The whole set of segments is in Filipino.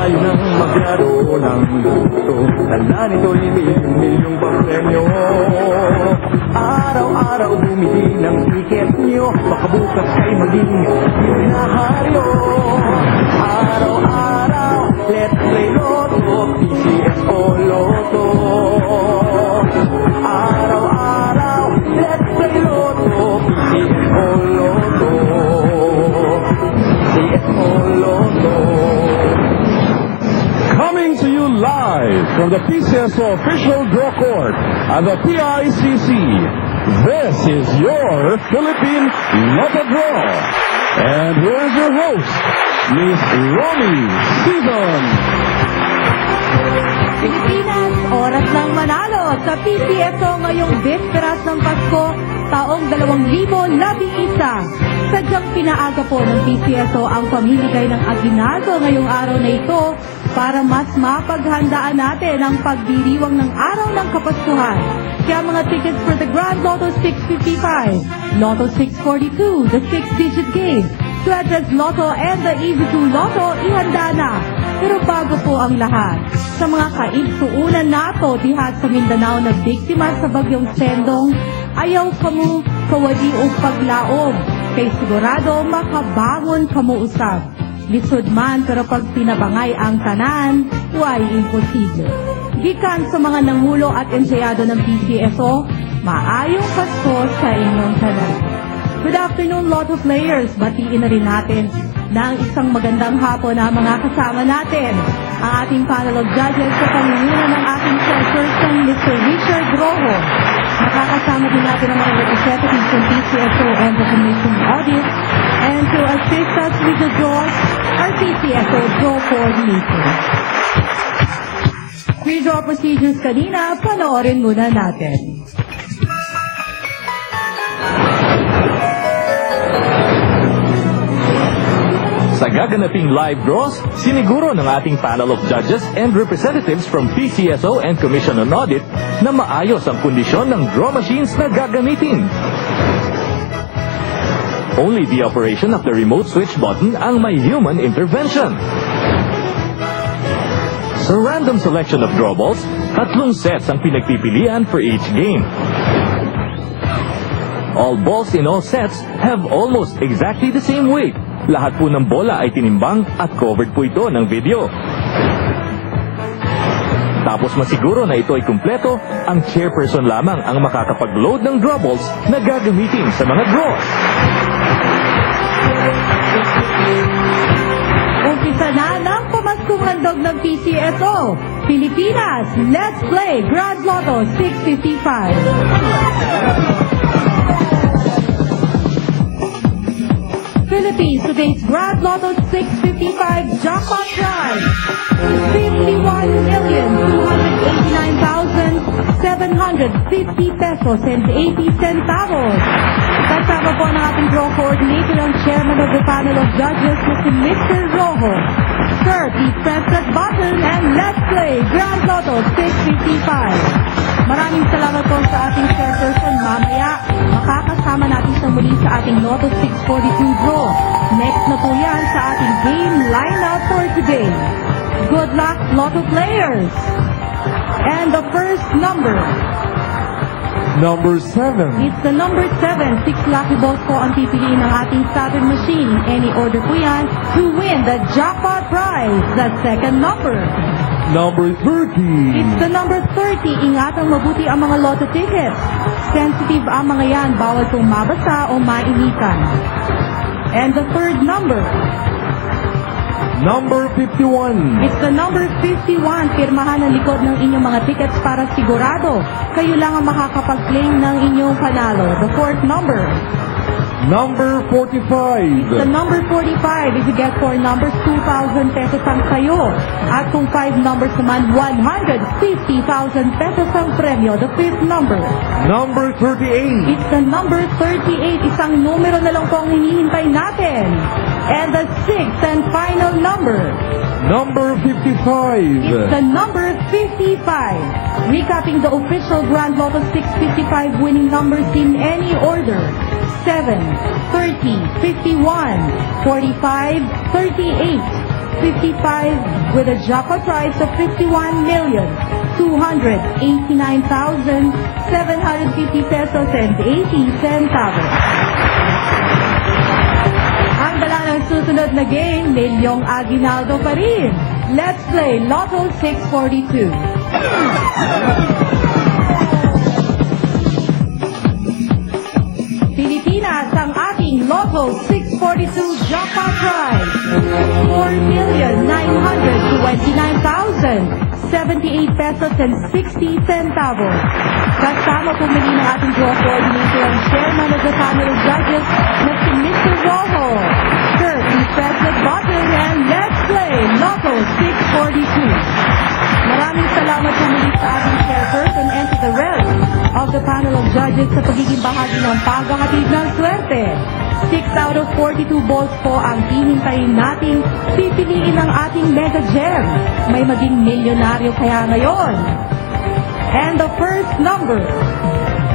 tayo nang maglaro ng luto. Tala nito'y milyong papremyo. Araw-araw bumili ng tiket nyo, baka bukas kayo maging milyonaryo. Araw-araw, let's play Lotto, PCS o Lotto. Araw-araw, let's play Lotto, PCS o Lotto. PCS o Lotto. Coming to you live from the PCSO official draw court and the PICC, this is your Philippine Lotto Draw. And here's your host, Miss Romy Season. Pilipinas, oras ng manalo sa PCSO ngayong bisperas ng Pasko, taong 2011. Sadyang pinaaga po ng PCSO ang pamimigay ng aginaldo ngayong araw na ito para mas mapaghandaan natin ang pagdiriwang ng araw ng Kapaskuhan. Kaya mga tickets for the Grand Lotto 655, Lotto 642, the 6-digit game, Suarez Lotto and the Easy 2 Lotto, ihanda na. Pero bago po ang lahat, sa mga kaigsuunan nato dihat sa Mindanao na biktima sa bagyong Sendong, ayaw kamu kawali o paglaom, kay sigurado makabangon kamu usab. Lisod man pero pag pinabangay ang tanan, huwag imposible. Gikan sa mga nangulo at empleyado ng PCSO, maayong Pasko sa inyong tanan. Good afternoon, Lotto players. Batiin na rin natin ng isang magandang hapon na mga kasama natin. Ang ating panel of judges sa pangunguna ng ating chairperson, Mr. Richard Rojo. Makakasama din natin ang mga representatives ng PCSO and the Commission Audit. And to assist us with the draws, our PCSO draw coordinator. Pre-draw procedures kanina, panoorin muna natin. Sa gaganaping live draws, siniguro ng ating panel of judges and representatives from PCSO and Commission on Audit na maayos ang kondisyon ng draw machines na gagamitin. Only the operation of the remote switch button ang may human intervention. Sa random selection of draw balls, 3 sets ang pinagpipilian for each game. All balls in all sets have almost exactly the same weight. Lahat po ng bola ay tinimbang at covered po ito ng video. Tapos masiguro na ito ay kumpleto, ang chairperson lamang ang makakapag-load ng draw balls na gagamitin sa mga draws. Umpisa na ng pamaskong handog ng PCSO. Pilipinas, let's play Grand Lotto 655. Philippines, today's Grand Lotto 655 jackpot prize, 51,289,750 pesos and 80 centavos. Kasama po ng ating draw coordinator ang chairman of the panel of judges, Mr. Rojo. Sir, please press that button and let's play Grand Lotto 655. Maraming salamat po sa ating chairperson. Mamaya, makakasama natin sa muli sa ating Lotto 642 draw. Next na po yan sa ating game lineup for today. Good luck, Lotto players! And the first number. Number 7. It's the number 7. 6 lucky balls po ang pipiliin ng ating Saturn machine. Any order po yan to win the jackpot prize. The second number. Number 30. It's the number 30. Ingatang mabuti ang mga lotto tickets. Sensitive ang mga yan. Bawal pong mabasa o mainitan. And the third number. Number 51. It's the number 51. Pirmahan ang likod ng inyong mga tickets para sigurado kayo lang ang makakapag-claim ng inyong panalo. The fourth number. Number 45. The number 45. If you get 4 numbers, 2,000 pesos ang sayo. At kung 5 numbers naman, 150,000 pesos ang premyo. The fifth number. Number 38. It's the number 38. Isang numero na lang po ang hinihintay natin. And the sixth and final number. Number 55. It's the number 55. Recapping the official Grand Lotto 655 winning numbers in any order. 7, 30, 51, 45, 38, 55 with a jackpot prize of 51,289,750 pesos and 80 centavos. Ang dala ng susunod na game, Milyong Aguinaldo pa rin. Let's play Lotto 642. Pilipinas ang ating Lotto 642 jackpot prize. 4,929,078 pesos and 60 centavos. Kasama pumili ng ating draw coordinator ang chairman of the panel of judges na si Mr. Rojo. Sir, please press the button and let's play Lotto 642. Maraming salamat pumili sa ating chairperson and to the rest of the panel of judges sa pagiging bahagi ng paghahatid ng swerte. 6 out of 42 balls po ang hihintayin nating pipiliin ng ating Mega Gem. May maging milyonaryo kaya ngayon. And the first number.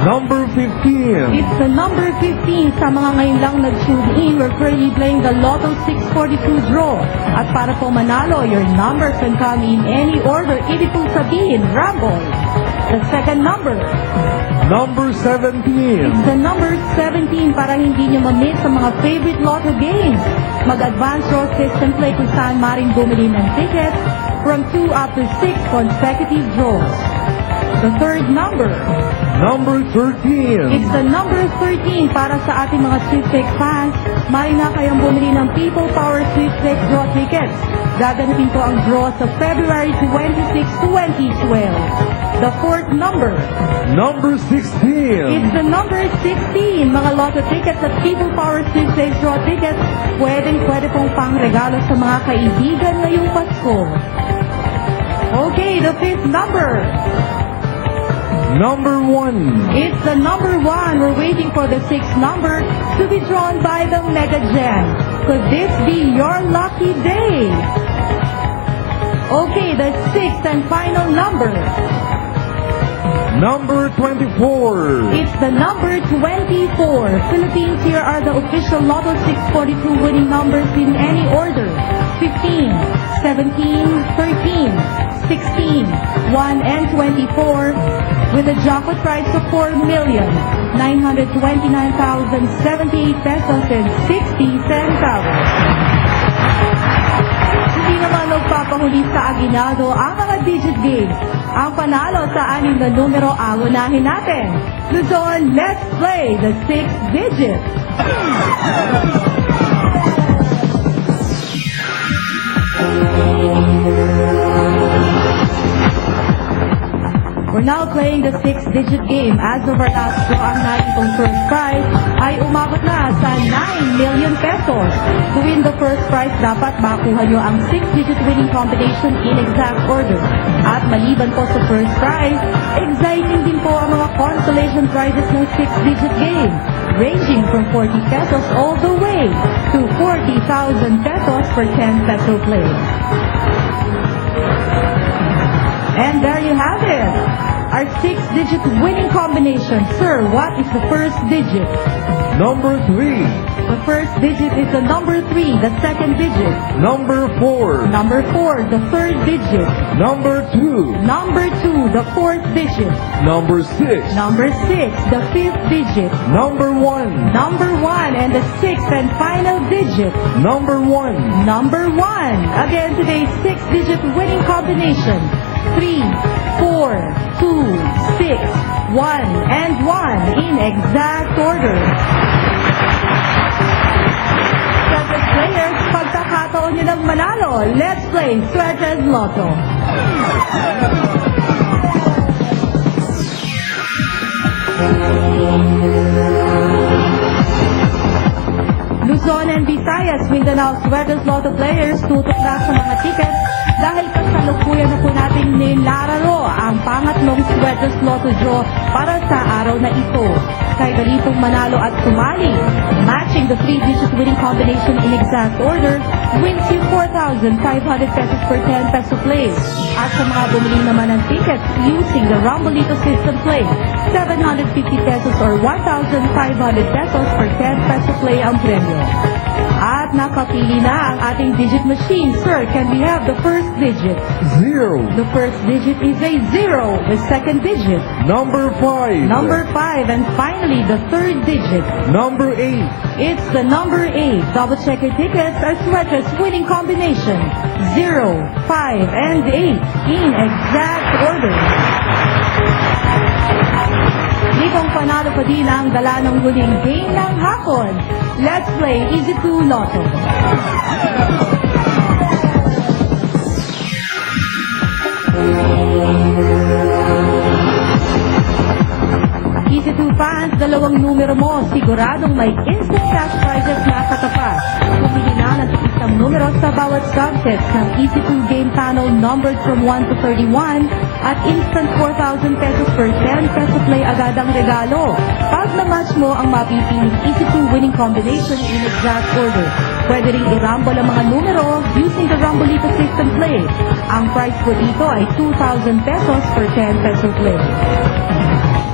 Number 15. It's the number 15 sa mga ngayon lang nag-tune in. We're currently playing the Lotto 642 draw. At para po manalo, your numbers can come in any order. Ibig pong sabihin, Rumble. The second number. Number 17. It's the number 17 para hindi nyo ma-miss sa mga favorite Lotto games. Mag-advance draw system play kung saan maring bumili ng tickets from 2 up to 6 consecutive draws. The third number. Number 13. It's the number 13 para sa ating mga sweepstakes fans. Mari na kayong bumili ng People Power Sweepstakes draw tickets. Gaganapin po ang draw sa February 26, 2012. The fourth number. Number 16. It's the number 16. Mga Lotto tickets at People Power Sweepstakes draw tickets. Pwede pong pangregalo sa mga kaibigan ngayong Pasko. Okay, the fifth number. Number 1. It's the number 1. We're waiting for the sixth number to be drawn by the Mega Gem. Could this be your lucky day? Okay, the sixth and final number. Number 24. It's the number 24. Philippines, here are the official Lotto 642 winning numbers in any order. 15, 17, 13, 16, 1, and 24 with a jackpot prize of 4,929,078 pesos and 60 centavos. Hindi naman magpapahuli sa Aguinaldo ang mga digit games. Ang panalo sa 6 na numero ang unahin natin. Luzon, let's play the 6th digit. We're now playing the 6th digit game. As of our last draw, ang naitong first prize ay umabot na sa 9 million pesos. To win the first prize, dapat makuha nyo ang 6-digit winning combination in exact order. At maliban po sa first prize, exciting din po ang mga consolation prizes ng 6-digit game, ranging from 40 pesos all the way to 40,000 pesos for 10 peso play. And there you have it. Our 6-digit winning combination. Sir, what is the first digit? Number 3. The first digit is the number 3, the second digit. Number 4. Number 4, the third digit. Number 2. Number 2, the fourth digit. Number 6. Number 6, the fifth digit. Number 1. Number 1, and the sixth and final digit. Number 1. Number 1. Again, today's 6-digit winning combination. 3, 4, 2, 6, 1, and 1 in exact order. Success players, pagkakataon nilang manalo. Let's play Suertes Lotto. Luzon and Visayas, Mindanao Suertes Lotto players, tutok na sa mga tickets dahil kasalukuyan na po natin nilararo ang pangatlong Suertes Lotto draw para sa araw na ito. Kaya dali pong manalo at sumali. Matching the 3-digit winning combination in exact order wins you 4,500 pesos per 10 peso play. At sa mga bumili naman ng tickets using the Rumbolito system play, 750 pesos or 1,500 pesos per 10 peso play ang premyo. At At nakapili na ang ating digit machine. Sir, can we have the first digit? 0. The first digit is a 0. The second digit, Number 5. number 5. And finally, the third digit. Number 8. It's the number 8. Double check your tickets as Swedge's winning combination. 0, 5, and 8 in exact order. Libong panalo pa din ang dala ng huling game ng hapon. Let's play Easy 2 Lotto. Easy 2 fans, dalawang numero mo, siguradong may instant cash prizes na katapat. Pumili na ng isang numero sa bawat subset ng Easy 2 game panel numbered from 1 to 31 at instant 4,000 pesos per 10 peso play agad ang regalo. Pag na-match mo ang mapipiling Easy 2 winning combination in exact order, pwede rin i-rumble ang mga numero using the Rumbolito system play. Ang price po dito ay 2,000 pesos per 10 peso play.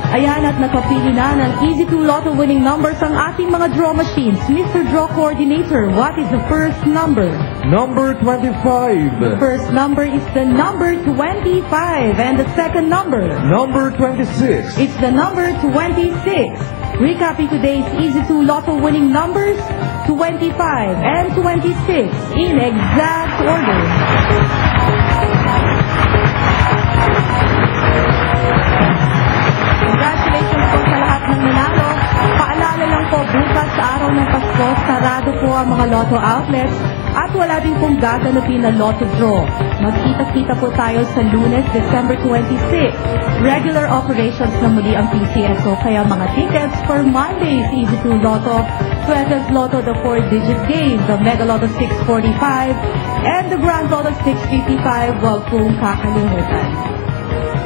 Ayan at nakapili na ng Easy 2 Lotto winning numbers ang ating mga draw machines. Mr. Draw Coordinator, what is the first number? Number 25. The first number is the number 25 and the second number, Number 26. it's the number 26. Recapping today's Easy 2 Lotto winning numbers, 25 and 26 in exact order. Congratulations po sa lahat ng nanalo. Paalala lang po, bukas sa araw ng Pasko, sarado po ang mga Lotto outlets at wala din pong gaganapin na Lotto draw. Magkita-kita po tayo sa Lunes, December 26. Regular operations na muli ang PCSO, kaya mga tickets for Monday's Easy 2 Lotto, Swedge's Lotto, the 4-digit game, the Mega Lotto 645, and the Grand Lotto 655, huwag pong kakalimutan.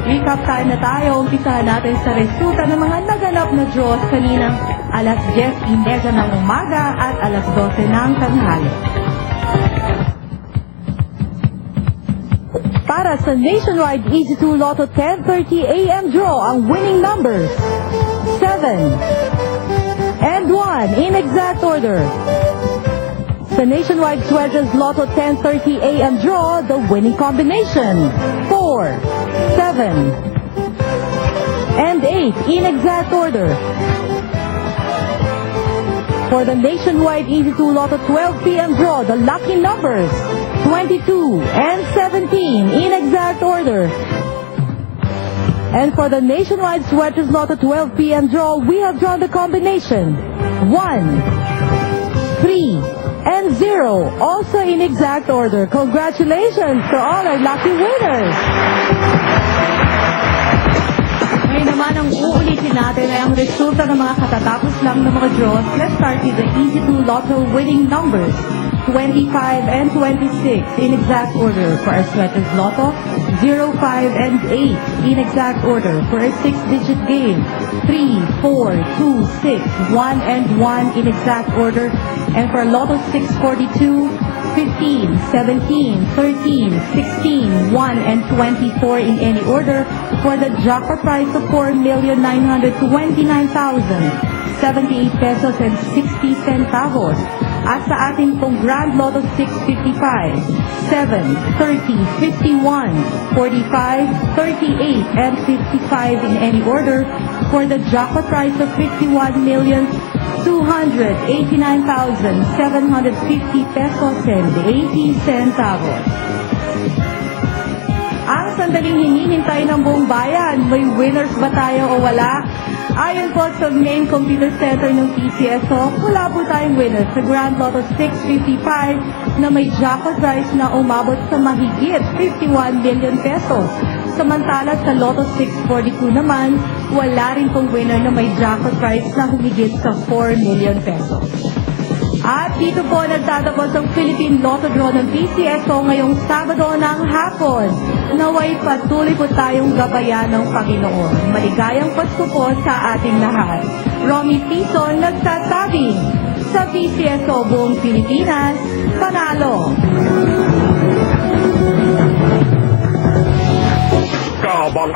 Recap time na tayo. Umpisahan natin sa resulta ng mga naganap na draws kaninang alas 10:30 ng umaga at alas 12 ng tanghali. Para sa Nationwide Easy 2 Lotto 10:30 AM draw, ang winning numbers 7 and 1 in exact order. Sa Nationwide Swedge's Lotto 10:30 AM draw, the winning combination 4, 7, and 8 in exact order. For the Nationwide Easy 2 Lotto 12 PM draw, the lucky numbers 22 and 17 in exact order. And for the Nationwide Swedge's Lotto 12 PM draw, we have drawn the combination 1, 3, and 0, also in exact order. Congratulations to all our lucky winners! Ngayon naman ang uulitin natin ay ang resulta ng mga katatapos lang ng mga draws. Let's start with the Easy 2 Lotto winning numbers, 25 and 26 in exact order for our Swedge's Lotto, 0, 5, and 8 in exact order for a 6-digit game, 3, 4, 2, 6, 1, and 1 in exact order, and for Lotto 642, 15, 17, 13, 16, 1, and 24 in any order for the jackpot prize of 4,929,078 pesos and 60 centavos. At sa ating pong Grand Lotto 655, 7, 30, 51, 45, 38, and 55 in any order for the jackpot prize of 51,289,750 pesos and 80 centavos. Ang sandaling hinihintay ng buong bayan, may winners ba tayo o wala? Ayon po sa main computer center ng PCSO, wala po tayong winners sa Grand Lotto 655 na may jackpot prize na umabot sa mahigit 51 million pesos. Samantala sa Lotto 642 naman, wala rin pong winner na may jackpot prize na humigit sa 4 million pesos. At dito po nagtatapos ang Philippine Lotto Draw ng PCSO ngayong Sabado ng hapon. Naway patuloy po tayong gabayan ng Panginoon. Maligayang Pasko po sa ating lahat. Romy Pison nagsasabi, sa PCSO buong Pilipinas, panalo! Kabang